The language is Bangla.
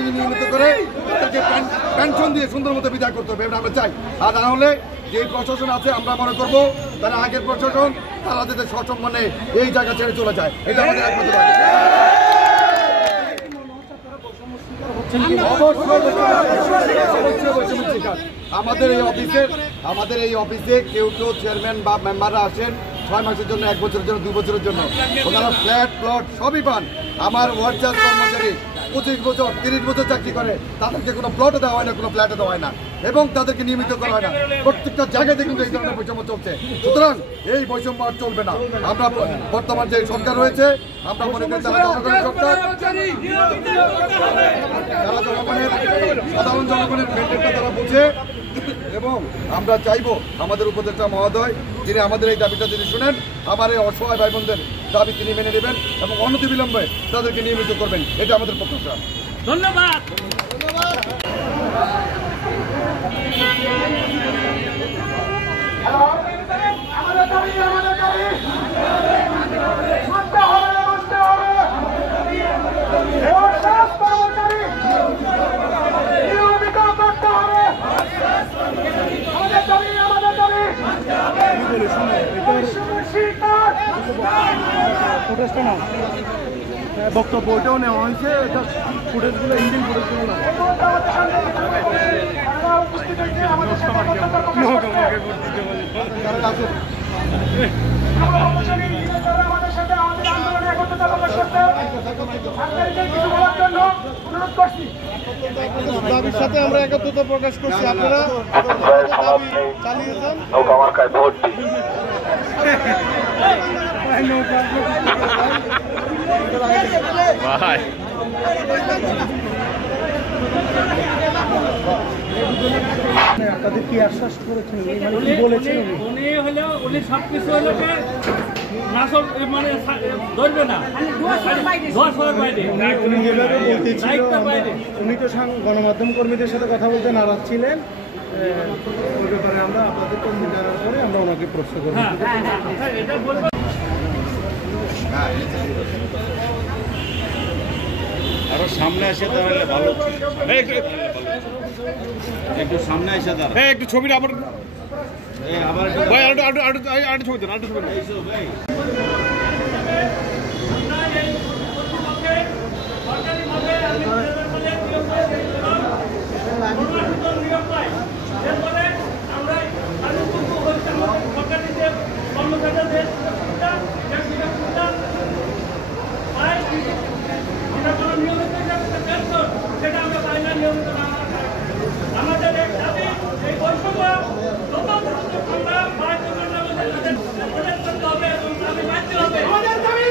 প্রতিনিধি নিয়মিত করে তাদেরকে পেনশন দিয়ে সুন্দর মতো বিদায় করতে হবে, আমরা চাই। আর না হলে যে প্রশাসন আছে আমরা মনে করব তারা আগের প্রশাসন, তারা যাতে সসম্মানে এই জায়গা ছেড়ে চলে যায়, এটা আমাদের একমাত্র আমাদের এই অফিসে কেউ চেয়ারম্যান বা মেম্বাররা আসেন 6 মাসের জন্য, 1 বছরের জন্য, 2 বছরের জন্য, ওনারা ফ্ল্যাট প্লট সবই পান। আমার ওয়ার্ড চার্জ কর্মচারী 25 বছর 30 বছর চাকরি করে, তাদেরকে কোনো প্লটও দেওয়া হয় না, কোনো ফ্ল্যাটও দেওয়া হয় না, এবং তাদেরকে নিয়মিত করা হয় না। প্রত্যেকটা জায়গাতে কিন্তু এই ধরনের বৈষম্য চলছে। সুতরাং এই বৈষম্য আর চলবে না। আমরা বর্তমান যে সরকার রয়েছে, আমরা মনে করি তারা জনগণের সরকার, তারা সাধারণ জনগণের ম্যান্ডেটটা তারা বুঝে, এবং আমরা চাইবো আমাদের উপদেষ্টা মহোদয় যিনি আমাদের এই দাবিটা যদি শুনেন, আমার এই অসহায় ভাই বোনদের দাবি তিনি মেনে নেবেন এবং অনতিবিলম্বে তাদেরকে নিয়মিত করবেন, এটা আমাদের প্রত্যাশা। ধন্যবাদ। বক্তব্য ওইটাও নেওয়া হয়েছে, ফুটেজগুলো ইঞ্জিন ফুটেজগুলো দাবির সাথে আমরা একত্রতা প্রকাশ করছি। আপনারা চালিয়েছেন তাদের কি আশ্বাস করেছেন, কি বলেছেন? উনি সবকিছু হলো মানে ধরবে না, উনি তো গণমাধ্যম কর্মীদের সাথে কথা বলতে নারাজ ছিলেন। ওই ব্যাপারে আমরা আপনাদের কর্মী জানার পরে আমরা ওনাকে প্রশ্ন করব। আরো সামনে এসে দাঁড়ালে ভালো, একটু সামনে এসে দাঁড়া, একটু ছবিটা আবার ছবি দেন, ছবি আমাদের দাবি এই বৈষম্য আমাদের দাবি